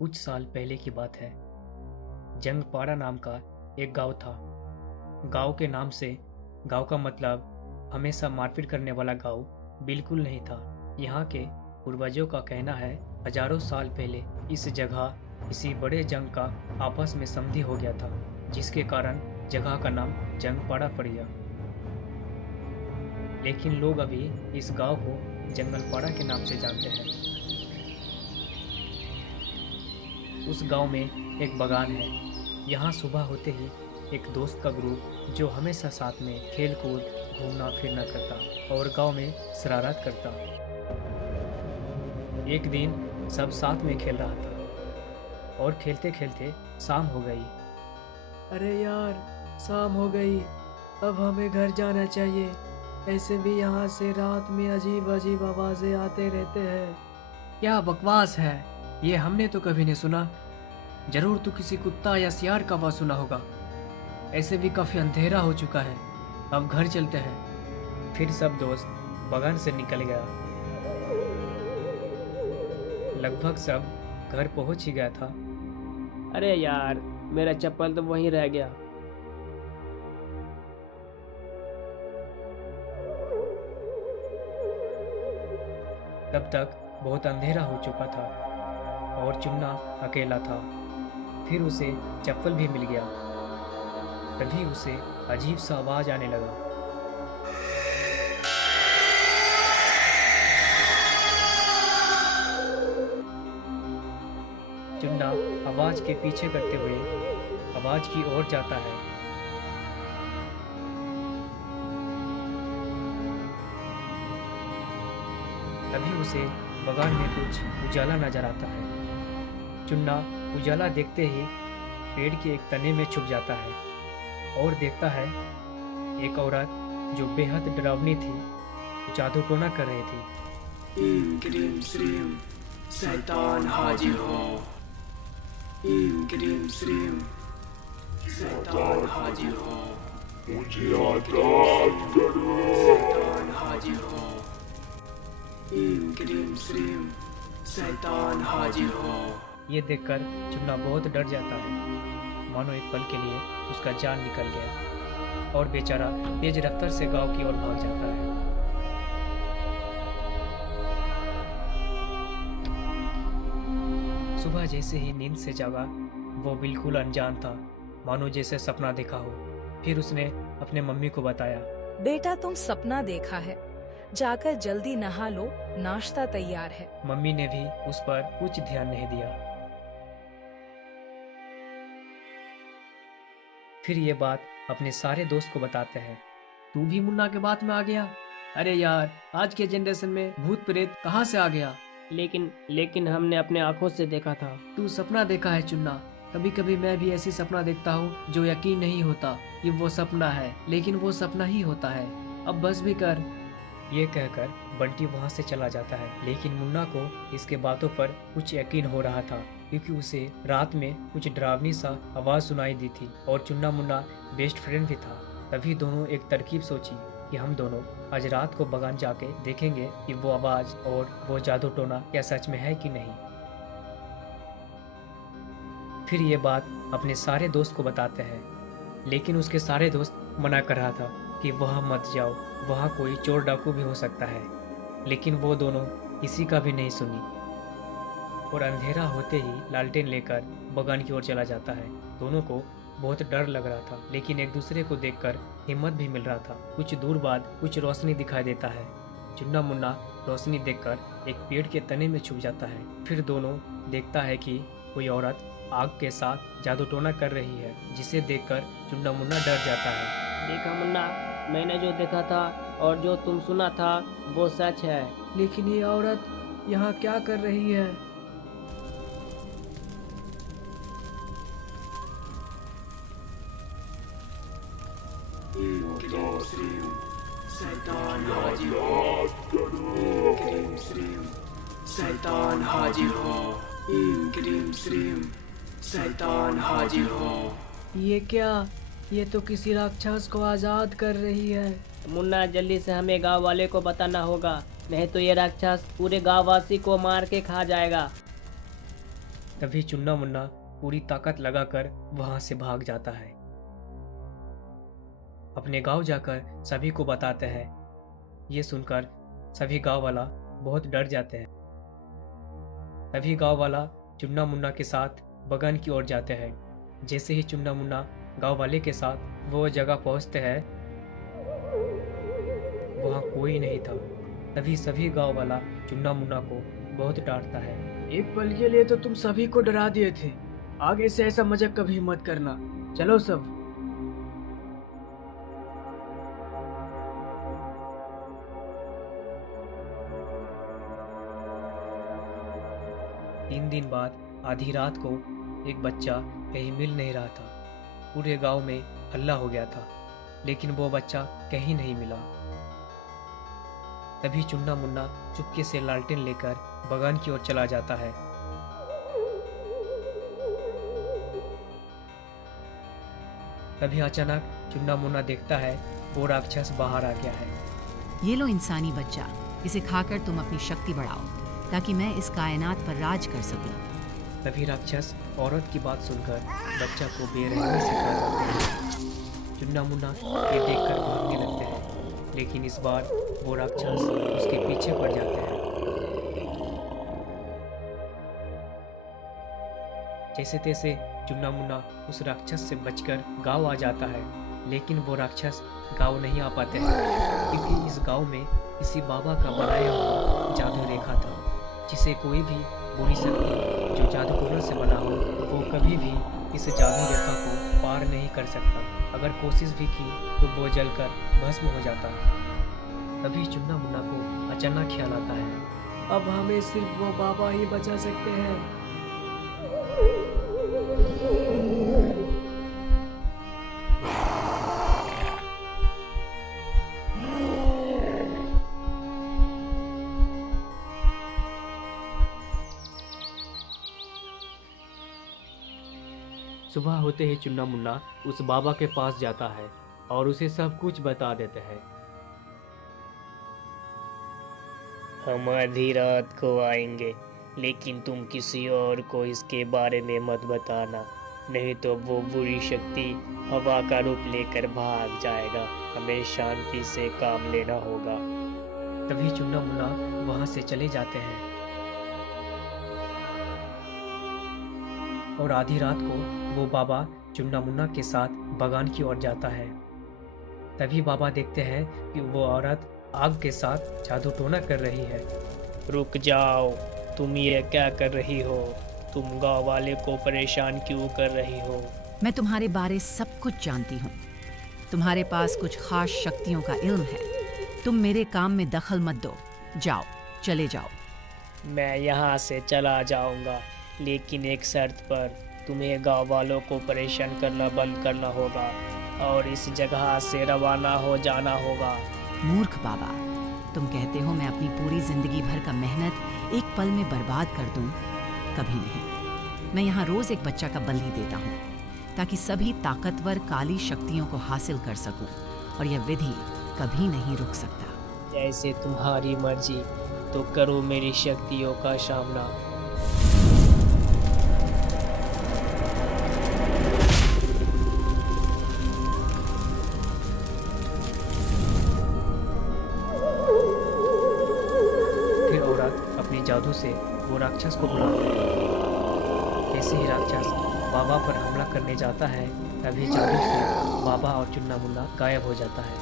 कुछ साल पहले की बात है। जंगपाड़ा नाम का एक गांव था। गांव के नाम से गांव का मतलब हमेशा मारपीट करने वाला गांव बिल्कुल नहीं था। यहाँ के पूर्वजों का कहना है हजारों साल पहले इस जगह किसी बड़े जंग का आपस में संधि हो गया था, जिसके कारण जगह का नाम जंगपाड़ा पड़ गया। लेकिन लोग अभी इस गांव को जंगलपाड़ा के नाम से जानते हैं। उस गांव में एक बागान है। यहाँ सुबह होते ही एक दोस्त का ग्रुप जो हमेशा साथ में खेल कूद घूमना फिरना करता और गांव में शरारत करता। एक दिन सब साथ में खेल रहा था और खेलते खेलते शाम हो गई। अरे यार, शाम हो गई, अब हमें घर जाना चाहिए। ऐसे भी यहाँ से रात में अजीब अजीब आवाजें आते रहते हैं। क्या बकवास है, ये हमने तो कभी नहीं सुना। जरूर तू किसी कुत्ता या सियार का आवाज सुना होगा। ऐसे भी काफी अंधेरा हो चुका है, अब घर चलते हैं। फिर सब दोस्त बागान से निकल गया। लगभग सब घर पहुंच ही गया था। अरे यार, मेरा चप्पल तो वहीं रह गया। तब तक बहुत अंधेरा हो चुका था और चुन्ना अकेला था। फिर उसे चप्पल भी मिल गया। तभी उसे अजीब सा आवाज आने लगा। चुन्ना आवाज के पीछे करते हुए आवाज की ओर जाता है। तभी उसे बगान में कुछ उजाला नजर आता है। चुन्ना उजाला देखते ही पेड़ के एक तने में छुप जाता है और देखता है एक औरत जो बेहद डरावनी थी, जादू टोना कर रही थी। ईम क्रीम श्रीम शैतान हाजिर हो। ईम क्रीम श्रीम शैतान हाजिर हो। मुझे आजाद करो। शैतान हाजिर हो। ईम क्रीम श्रीम शैतान हाजिर हो। ये देखकर चुन्ना बहुत डर जाता है, मानो एक पल के लिए उसका जान निकल गया और बेचारा तेज रफ्तार से गांव की ओर भाग जाता है। सुबह जैसे ही नींद से जागा, वो बिल्कुल अनजान था, मानो जैसे सपना देखा हो। फिर उसने अपने मम्मी को बताया। बेटा, तुम सपना देखा है, जाकर जल्दी नहा लो, नाश्ता तैयार है। मम्मी ने भी उस पर कुछ ध्यान नहीं दिया। फिर ये बात अपने सारे दोस्त को बताते हैं। तू भी मुन्ना के बात में आ गया? अरे यार, आज के जनरेशन में भूत प्रेत कहाँ से आ गया? लेकिन हमने अपने आंखों से देखा था। तू सपना देखा है चुन्ना। कभी कभी मैं भी ऐसी सपना देखता हूँ जो यकीन नहीं होता कि वो सपना है, लेकिन वो सपना ही होता है। अब बस भी कर। ये कहकर बंटी वहाँ से चला जाता है, लेकिन मुन्ना को इसके बातों पर कुछ यकीन हो रहा था, क्योंकि उसे रात में कुछ डरावनी सा आवाज सुनाई दी थी और चुन्ना मुन्ना बेस्ट फ्रेंड भी था। तभी दोनों एक तरकीब सोची कि हम दोनों आज रात को बागान जाके देखेंगे कि वो आवाज और वो जादू टोना क्या सच में है कि नहीं। फिर ये बात अपने सारे दोस्त को बताते हैं, लेकिन उसके सारे दोस्त मना कर रहा था कि वहाँ मत जाओ, वहाँ कोई चोर डाकू भी हो सकता है। लेकिन वो दोनों किसी का भी नहीं सुनी और अंधेरा होते ही लालटेन लेकर बागान की ओर चला जाता है। दोनों को बहुत डर लग रहा था, लेकिन एक दूसरे को देखकर हिम्मत भी मिल रहा था। कुछ दूर बाद कुछ रोशनी दिखाई देता है। चुन्ना मुन्ना रोशनी देखकर एक पेड़ के तने में छुप जाता है। फिर दोनों देखता है कि कोई औरत आग के साथ जादू टोना कर रही है, जिसे देखकर चुन्ना मुन्ना डर जाता है। देखा मुन्ना, मैंने जो देखा था और जो तुम सुना था वो सच है। लेकिन ये औरत यहाँ क्या कर रही है? ईम क्रीम श्रीम शैतान हाजिर हो। ईम क्रीम श्रीम शैतान हाजिर हो। ईम क्रीम श्रीम शैतान हाजिर हो। ये क्या? ये तो किसी राक्षस को आजाद कर रही है। मुन्ना, जल्दी से हमें गांव वाले को बताना होगा, नहीं तो ये राक्षस पूरे गांव वासी को मार के खा जाएगा। तभी चुन्ना मुन्ना पूरी ताकत लगाकर वहां से भाग जाता है। अपने गांव जाकर सभी को बताते हैं। ये सुनकर सभी गांव वाला बहुत डर जाते हैं। तभी गांव वाला चुन्ना मुन्ना के साथ बगान की ओर जाते हैं। जैसे ही चुन्ना मुन्ना गांव वाले के साथ वो जगह पहुंचते हैं, वहां कोई नहीं था। तभी सभी गांव वाला चुन्ना मुन्ना को बहुत डांटता है। एक पल के लिए तो तुम सभी को डरा दिए थे, आगे से ऐसा मजाक कभी मत करना। चलो सब। 3 दिन बाद आधी रात को एक बच्चा कहीं मिल नहीं रहा था। पूरे गांव में हल्ला हो गया था, लेकिन वो बच्चा कहीं नहीं मिला। तभी चुन्ना मुन्ना चुपके से लालटेन लेकर बगान की ओर चला जाता है। तभी अचानक चुन्ना मुन्ना देखता है वो राक्षस बाहर आ गया है। ये लो इंसानी बच्चा, इसे खाकर तुम अपनी शक्ति बढ़ाओ ताकि मैं इस कायनात पर राज कर सकूं। तभी राक्षस औरत की बात सुनकर बच्चा को बेरहमी से खा जाते हैं। चुन्ना मुन्ना ये देखकर भागने लगते हैं, लेकिन इस बार वो राक्षस उसके पीछे पड़ जाते हैं। जैसे तैसे चुन्ना मुन्ना उस राक्षस से बचकर गांव आ जाता है, लेकिन वो राक्षस गांव नहीं आ पाते हैं, क्योंकि इस गांव में किसी बाबा का बनाया हुआ जादू रेखा था, जिसे कोई भी बुरी शक्ति जो जादूगरों से बना हो वो कभी भी इस जादू रेखा को पार नहीं कर सकता। अगर कोशिश भी की तो वो जलकर भस्म हो जाता। तभी चुन्ना मुन्ना को अचानक ख्याल आता है, अब हमें सिर्फ वो बाबा ही बचा सकते हैं। सुबह होते ही चुन्ना मुन्ना उस बाबा के पास जाता है और उसे सब कुछ बता देते हैं। हम आधी रात को आएंगे, लेकिन तुम किसी और को इसके बारे में मत बताना, नहीं तो वो बुरी शक्ति हवा का रूप लेकर भाग जाएगा। हमें शांति से काम लेना होगा। तभी चुन्ना मुन्ना वहां से चले जाते हैं और आधी रात को वो बाबा चुन्ना मुन्ना के साथ बगान की ओर जाता है। तभी बाबा देखते हैं कि वो औरत आग के साथ जादू टोना कर रही है। रुक जाओ, तुम ये क्या कर रही हो? तुम गाँव वाले को परेशान क्यों कर रही हो? मैं तुम्हारे बारे सब कुछ जानती हूँ। तुम्हारे पास कुछ खास शक्तियों का इल्म है। तुम मेरे काम में दखल मत दो। जाओ, चले जाओ। मैं यहाँ से चला जाऊँगा, लेकिन एक शर्त पर। तुम्हें गाँव वालों को परेशान करना बंद करना होगा और इस जगह से रवाना हो जाना होगा। मूर्ख बाबा, तुम कहते हो मैं अपनी पूरी जिंदगी भर का मेहनत एक पल में बर्बाद कर दूं? कभी नहीं। मैं यहाँ रोज एक बच्चा का बलि देता हूँ ताकि सभी ताकतवर काली शक्तियों को हासिल कर सकूं, और यह विधि कभी नहीं रुक सकता। जैसे तुम्हारी मर्जी, तो करो मेरी शक्तियों का सामना। फिर औरत अपनी जादू से वो राक्षस को बुलाती है। जैसे ही राक्षस बाबा पर हमला करने जाता है, तभी जादू से बाबा और चुन्ना मुन्ना गायब हो जाता है।